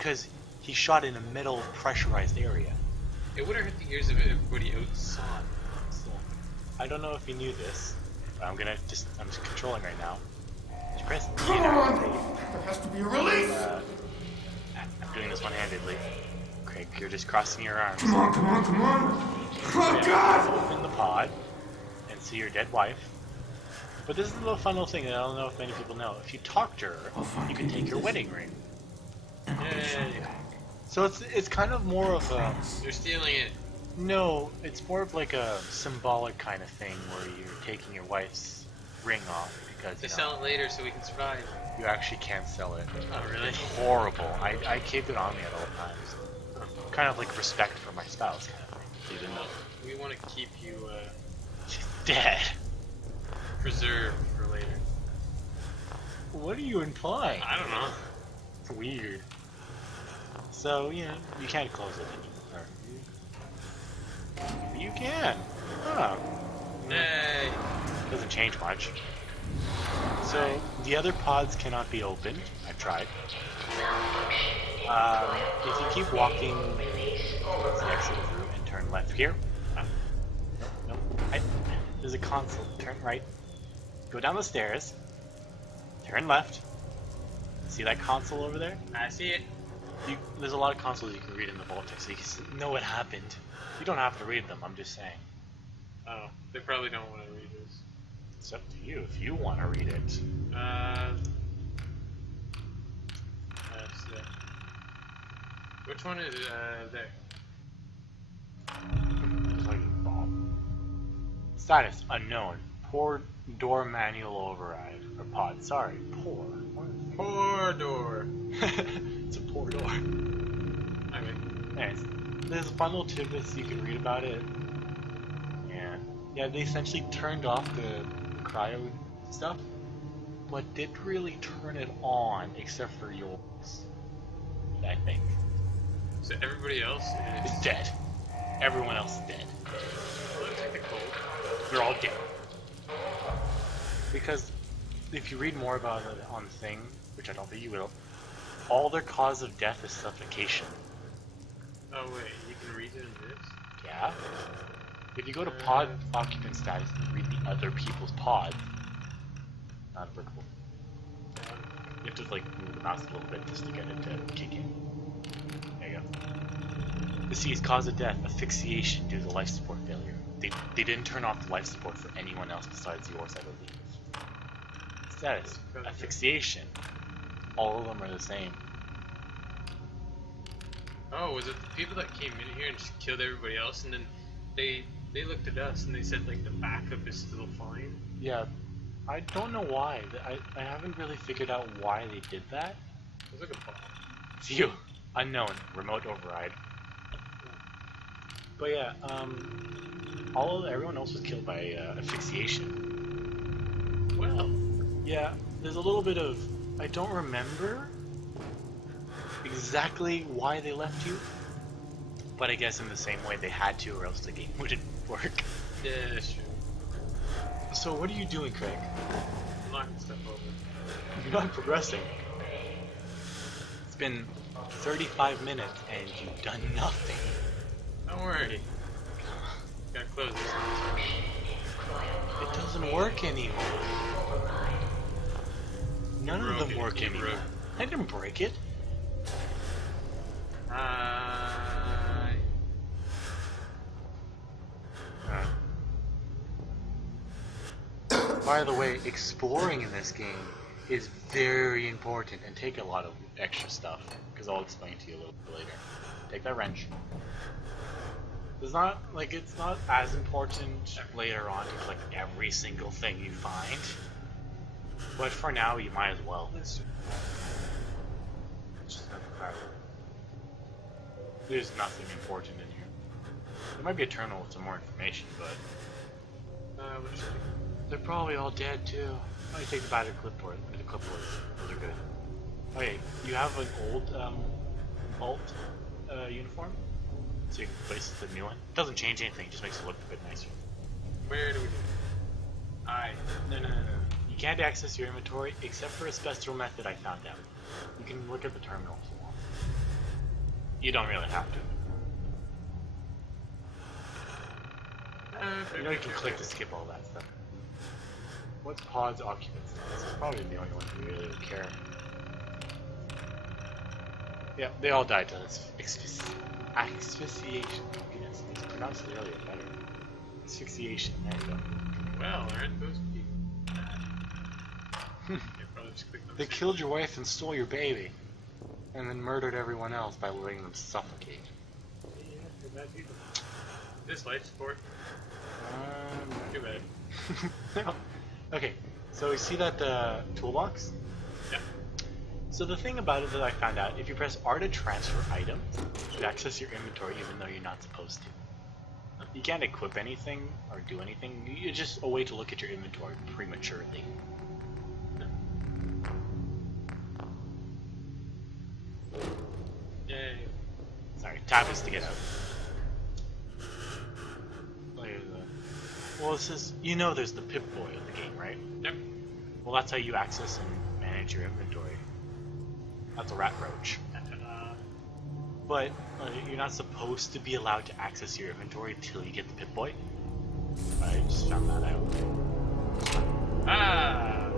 because he shot in a metal pressurized area. It would have hurt the ears of everybody outside. So, I don't know if you knew this, but I'm just controlling right now. Press E Come to on! activate. There has to be a release! I'm doing this one-handedly. Craig, you're just crossing your arms. Come on, come on, come on! Oh, God! Open the pod and see your dead wife. But this is a little fun little thing that I don't know if many people know. If you talk to her, you can take your wedding ring. Yay. So it's kind of more of a... You're stealing it. No, it's more of like a symbolic kind of thing where you're taking your wife's ring off because They sell it later so we can survive. you actually can't sell it. Oh, really? It's horrible. I keep it on me at all times. Kind of like respect for my spouse kind of thing. Even though We want to keep you she's dead. preserved for later. What are you implying? I don't know. It's weird. So, you know, you can't close it anymore. You can. Huh. Yay! Doesn't change much. So, the other pods cannot be opened. I've tried. If you keep walking towards the exit of the room and turn left here. No. There's a console. Turn right. Go down the stairs. Turn left. See that console over there? I see it. There's a lot of consoles you can read in the Vortex, so you can know what happened. You don't have to read them, I'm just saying. Oh, they probably don't want to read this. It's up to you if you want to read it. That's it. Which one is there? Just like a bomb. Status unknown. Poor door manual override. Or pod, sorry. Poor. Poor door. It's a poor door. Okay. Anyways, there's a fun little tidbits you can read about it. Yeah, they essentially turned off the cryo stuff, but didn't really turn it on except for yours. I think. So everybody else is It's dead. Everyone else is dead. Looks like the cold. They're all dead. Because if you read more about it on the thing, which I don't think you will, all their cause of death is suffocation. Oh wait, you can read it in this? Yeah? If you go to pod occupant status and read the other people's pods, not applicable. You have to like move the mouse a little bit just to get it to kick in. There you go. The C's cause of death, asphyxiation due to life support failure. They didn't turn off the life support for anyone else besides yours, I believe. Status, asphyxiation. All of them are the same. Oh, was it the people that came in here and just killed everybody else, and then they looked at us and they said like the backup is still fine? Yeah, I don't know why. I haven't really figured out why they did that. It was like a bomb. It's you. Unknown. Remote override. But yeah, everyone else was killed by asphyxiation. Well, Yeah, there's a little bit of... I don't remember exactly why they left you, but I guess in the same way they had to, or else the game wouldn't work. yeah, that's true. So what are you doing, Craig? I'm knocking stuff over. You're not progressing. It's been 35 minutes and you've done nothing. Don't worry. Gotta close this. It doesn't work anymore. None of them work anymore. I didn't break it. By the way, exploring in this game is very important and take a lot of extra stuff, because I'll explain to you a little bit later. Take that wrench. It's not as important later on to collect every single thing you find, but for now you might as well. There's nothing important in here. There might be a terminal with some more information, but they're probably all dead too. Oh, you take the battery clipboard. The clipboards. Those are good. Okay, you have an old alt uniform, so you can replace the new one. It doesn't change anything, it just makes it look a bit nicer. Where do we go? No. You can't access your inventory except for a special method I found out. You can look at the terminal if you want. You don't really have to. You know you can click to skip all that stuff. What's pod's occupancy? This is probably the only one who really would care. Yeah, they all died to this asphyxiation. Goodness, I pronounced it earlier better. Asphyxiation, there you go. Well, aren't those people bad? They killed your wife and stole your baby. And then murdered everyone else by letting them suffocate. Yeah, they're bad people. This life support. Too bad. No. Okay, so we see that toolbox? Yeah. So the thing about it that I found out, if you press R to transfer items, you access your inventory even though you're not supposed to. You can't equip anything or do anything, it's just a way to look at your inventory prematurely. Yay. Sorry, tab is to get out. Well, this is, you know there's the Pip-Boy in the game, right? Yep. Well, that's how you access and manage your inventory. That's a rat roach. But you're not supposed to be allowed to access your inventory until you get the Pip-Boy. I just found that out. Ah!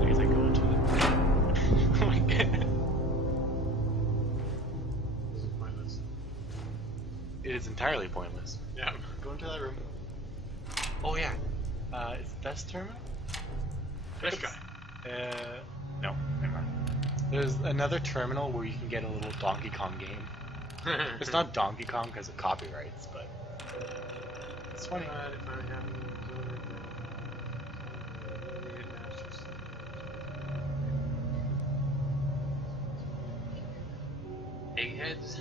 I guess I go into it. Oh my god. This is pointless. It is entirely pointless. Yeah. Go into that room. Oh yeah. Is this terminal? This guy. No, never mind. There's another terminal where you can get a little Donkey Kong game. It's not Donkey Kong because of copyrights, but it's funny. Eggheads?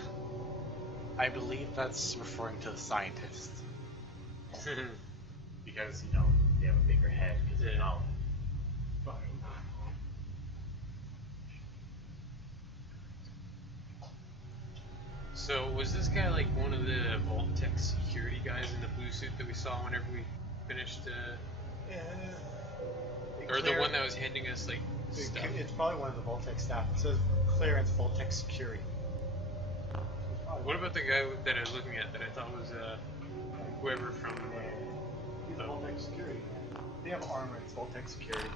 I believe that's referring to the scientists. Because, you know, they have a bigger head because they're not. So, was this guy like one of the Vault Tech security guys in the blue suit that we saw whenever we finished, or the one that was handing us, like, stuff? It's probably one of the Voltec staff. It says clearance Voltec security. What about the guy that I was looking at that I thought was, whoever from, He's Voltec security. They have armor, it's Voltec security.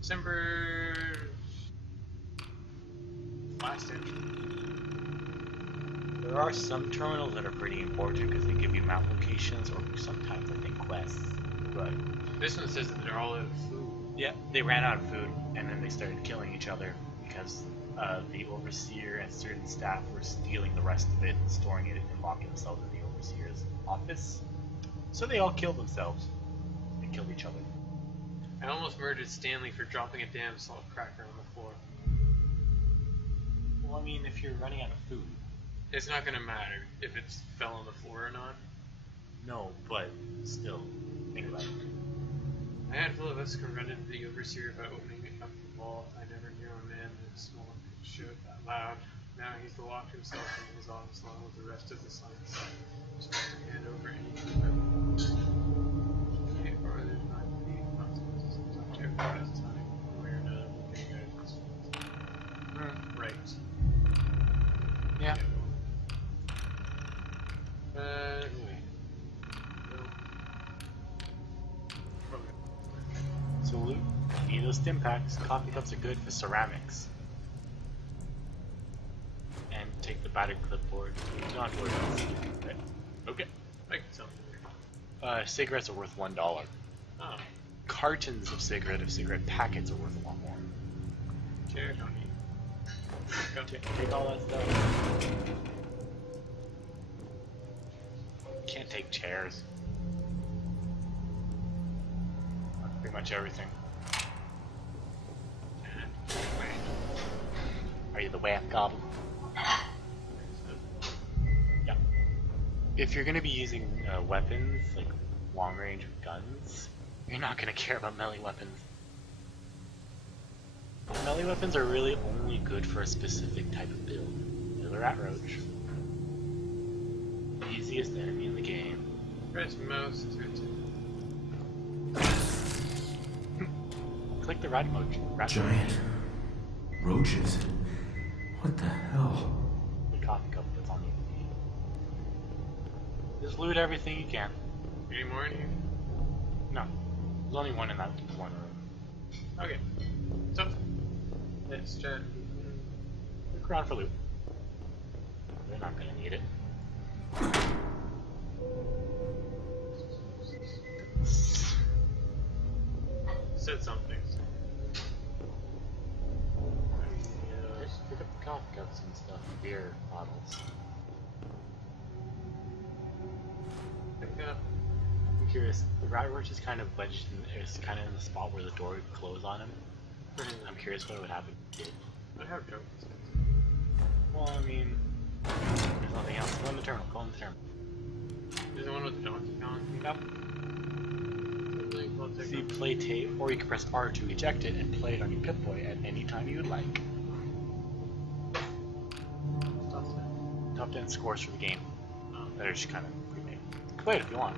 December... last entry. There are some terminals that are pretty important because they give you map locations or sometimes I think quests. But this one says that they're all out of food. yeah, they ran out of food and then they started killing each other because the overseer and certain staff were stealing the rest of it and storing it and locking themselves in the overseer's office. So they all killed themselves. They killed each other. I almost murdered Stanley for dropping a damn salt cracker on the floor. Well, I mean, if you're running out of food. It's not gonna matter if it's fell on the floor or not. No, but still, think about it. A handful of us confronted the overseer by opening up the vault. I never knew a man that small could shoot that loud. Now he's locked himself in his office along with the rest of the science. Just to hand over any or there's not any consequences until every time we're not looking at this. Right. Yeah. So loot, you need those stim packs. Coffee cups are good for ceramics. And take the battered clipboard. You don't have to worry about it. Okay. Like something. Cigarettes are worth $1. Oh. Cartons of cigarette packets are worth a lot more. Chair, don't need. Take all that stuff. Can't take chairs. That's pretty much everything. Are you the wham goblin? Yeah. If you're gonna be using weapons, like long range guns, you're not gonna care about melee weapons. Melee weapons are really only good for a specific type of build. They're the rat roach. Easiest enemy in the game. Press mouse to Click the rat roach. Giant Roaches? What the hell? The coffee cup that's on you. Just loot everything you can. Any more in here? No. There's only one in that one room. Okay. So, let's try. Look around for loot. They're not gonna need it. Said something. Just pick up the coffee cups and stuff, beer bottles. Pick up. I'm curious, the rat roach is kind of wedged in, it's kind of in the spot where the door would close on him. I'm curious what would happen if it did. I have jokes. Well, I mean, there's nothing else. Go in the terminal, go in the terminal. There's the one with the donkey on. Yep. I'll take See it. play tape, or you can press R to eject it and play it on your Pip-Boy at any time you would like. Top 10 scores for the game. They're just kind of pre-made. You can play it if you want.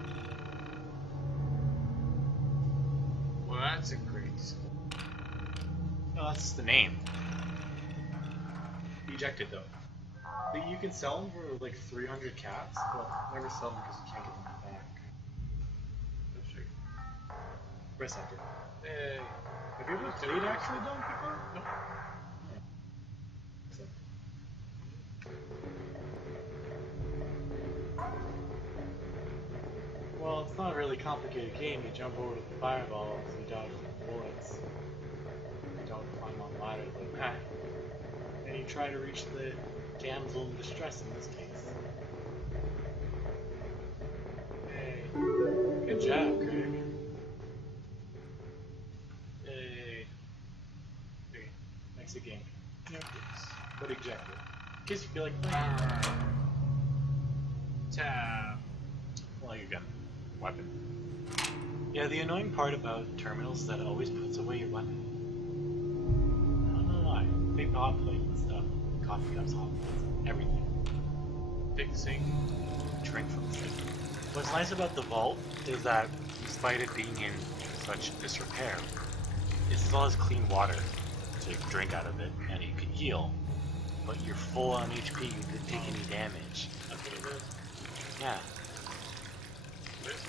Well, that's a great score. No, that's the name. Ejected though. But you can sell them for like 300 cats, but never sell them because you can't get them back. That's true. Press enter. Hey. Have you ever played actually Donkey Kong? Nope. Well, it's not a really complicated game. You jump over the fireballs, you dodge the bullets, you don't climb on ladders like that, and you try to reach the damsel in distress in this case. Hey, good job, Craig. Hey. Okay, next game. Yep, but ejected. In case you feel like playing. Tab. Well, you got weapon. Yeah, the annoying part about terminals is that it always puts away your weapon. I don't know why. Big hot plate and stuff. Coffee cups, hot plates, everything. Big sink. Drink from the sink. What's nice about the vault is that, despite it being in such disrepair, it still has clean water, so you can drink out of it, and you can heal. But you're full on HP, you didn't take any damage. That's what it is. Yeah. There's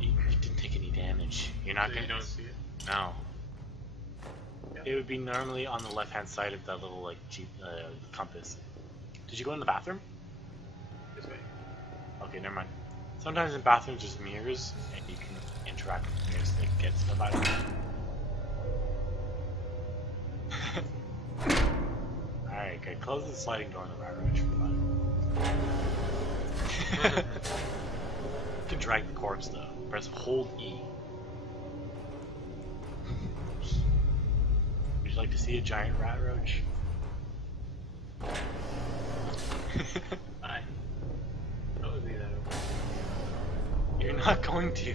You didn't take any damage. You're not so gonna. you don't see it. No. Yeah. It would be normally on the left-hand side of that little like compass. Did you go in the bathroom? This way. Okay, never mind. Sometimes in bathrooms there's mirrors, and you can interact with mirrors to get stuff out of them. Alright, okay. Close the sliding door on the rat roach for fun. You can drag the corpse though. Press hold E. Would you like to see a giant rat roach? Hi. That would be that open. You're not going to.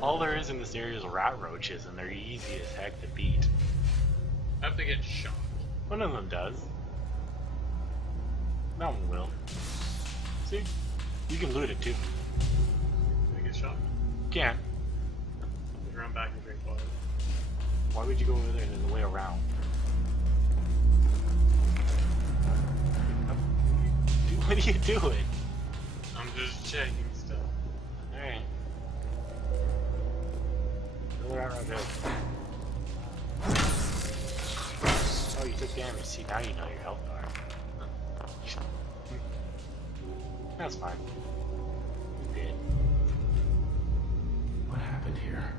All there is in this area is rat roaches, and they're easy as heck to beat. I have to get shot. One of them does. That one will. See? You can loot it too. I get shot. You can. Just run back and drink water. Why would you go over there? There's a way around. What are you doing? I'm just checking stuff. Alright. Another rat right there. Oh, you took damage. See, now you know your health bar. That's fine. You did. What happened here?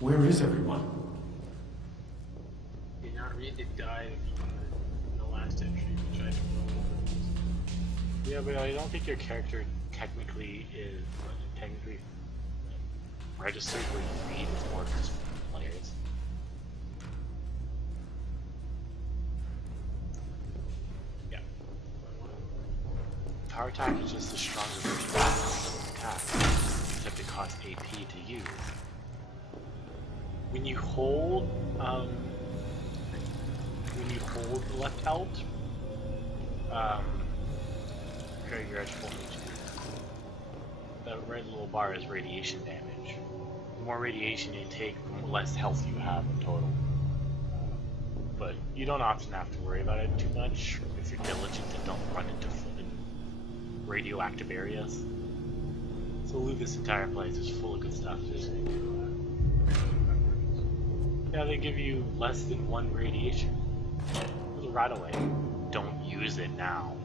Where is everyone? Did not read the guide in the last entry, which I don't know. Yeah, but I don't think your character technically is registered where you read. It's more just players. Yeah. Power attack is just a stronger version of attack, except it costs AP to use. When you hold left alt, your edge full HP. That red little bar is radiation damage. The more radiation you take, the less health you have in total. You don't often have to worry about it too much if you're diligent and don't run into radioactive areas. So loot this entire place. It's full of good stuff. Yeah, they give you less than 1 radiation. Little right away. Don't use it now.